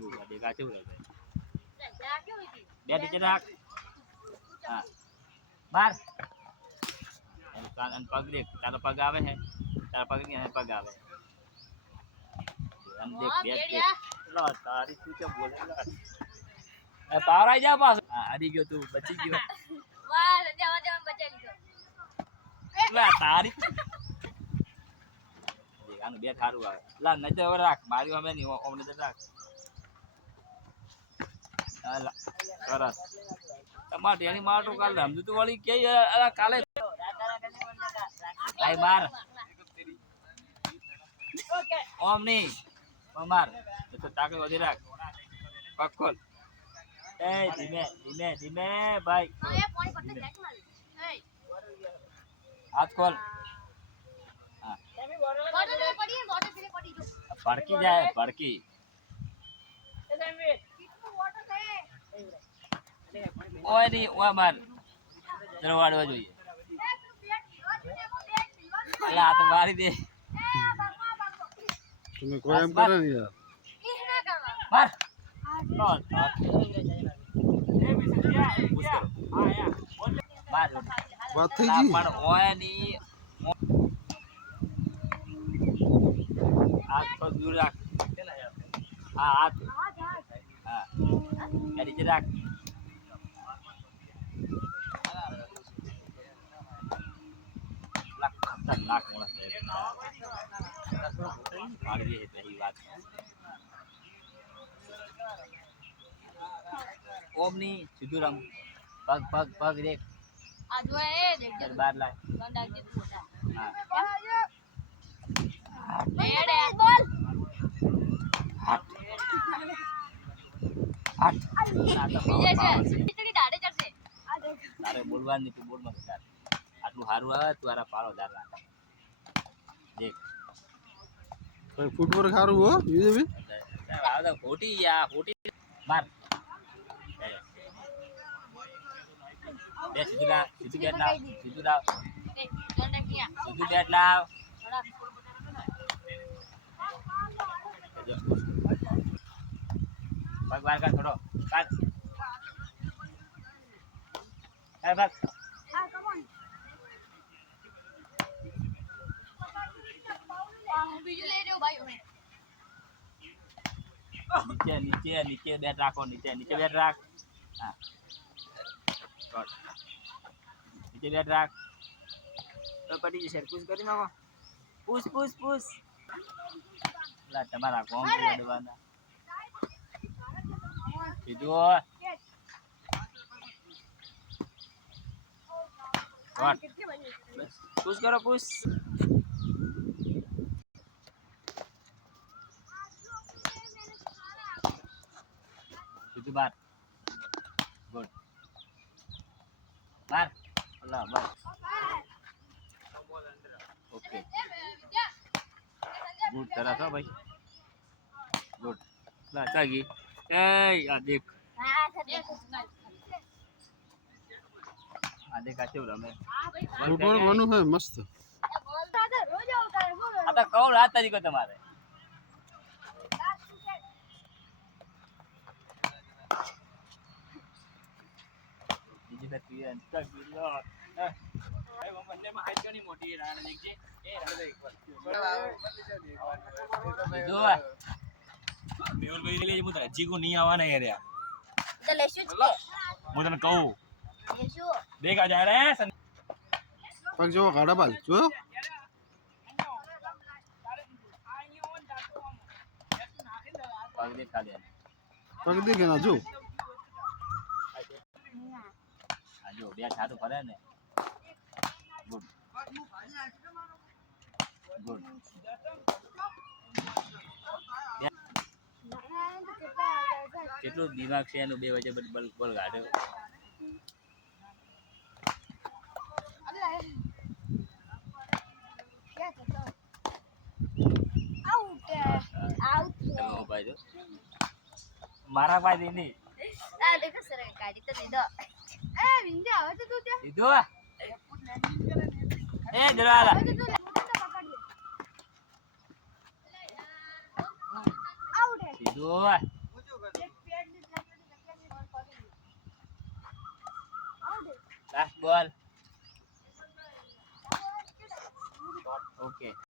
દેખા કેવું રહે બે નીચે રાખ હા બાર અને પગ દેખ તારો પગ આવે હે તારા પગ ની પગ આવે અને દેખ બે લો તારી તું કે બોલે લો તારા જા પાસ આડી ગયો તું બચી ગયો વાહ જવા જવા બચાઈ લીધો લા તારી દેખ આનું બે થારું આવે લા નજર હવે રાખ મારી અમે ની ઓમ નજર રાખ આલા સરસ તમારે એની માટો કાલ સમજુ તું વાળી કે કાલે ભાઈ માર ઓમ ની માર તો તાકત વધી રાખ પગ ખોલ એ ધીમે ધીમે ધીમે ભાઈ પાણી પડતે બેક મારી હાથ ખોલ હા બોટલ પડી બોટલ પીલે પડી જો ભડકી જાય ભડકી ઓય ની ઓય માર દરવાડવા જોઈએ અલા આ તો મારી દે તમે કોઈ એમ કરે ને યાર માર નો માર વાત થઈ ગઈ પણ ઓય ની હાથ પર દૂર રાખ હા હાથ હા નીચે રાખ ખતરનાક માણસ છે મારી એ પહેલી વાત ઓમ ની સીધું રમ પગ પગ પગ દેખ આ જો એ દેખ બાર લાય ગંડા કે મોટા હા એડે બોલ હાથ હાથ બીજે છે ખીચડી દાડે ચડશે આ દેખ તારે બોલવાની તું બોલમાં તાર આટલું સારું આવે તું આરા પાળો દાર રાખ દેખ કઈ ફૂટવર્ક સારું હો બીજે બી આ તો ખોટી આ ખોટી માર બે સીધું લાવ સીધું બેટ લાવ સીધું લાવ એ ગંડા કિયા સીધું બેટ લાવ થોડા પગ બાર કર થોડો કાટ એ બસ હા કમ ઓન બીજું લઈ રહ્યો ભાઈ નીચે નીચે નીચે બેટ રાખો નીચે નીચે બેટ રાખ હા ગુડ નીચે બેટ રાખ તો પડી જશે પુશ કરી નાખો પુશ પુશ પુશ લા તમારા કોમ કરવાના સીધું ગુડ પુશ કરો પુશ સીધું બાર ગુડ બાર અલ્લાહ બાર ઓકે ગુડ સરસ હો ભાઈ ગુડ લા ચાગી એ આ દેખ હા દેખ આ દેખ આ કેવું રમે ફૂટવર્ક બનવું હે મસ્ત બોલતા તો રોજ આવતા બોલો આ તો કૌલ આ તરીકો તમારે બીજી ફેર પીએ અંતર ગિલ્લો ભાઈ બંને માં હાઈટ ઘણી મોટી રાણ દેખજે એ રાણ એકવાર જો મેહુલ ભાઈ લે મુતરા જીગો નહીં આવવાના યાર તો લેશું જ હું તને કહું લેશું દેખા જાય રે પગ જેવો કાઢા બાલ જોયો પગ દેખા દે પગ દેખે ના જો આ જો બે છાતું ફરે ને ગુડ ગુડ કેટલું દિમાગ છે એનું બે વચ્ચે બલ બોલ કાઢ્યો મારા પાસે નહીં આ દેખો સર ગાડી તો દે દો એ વિંજા હવે તો તું તે દીધો એ જરા હવે તો તું પકડી દીધો લાસ્ટ બોલ ઓકે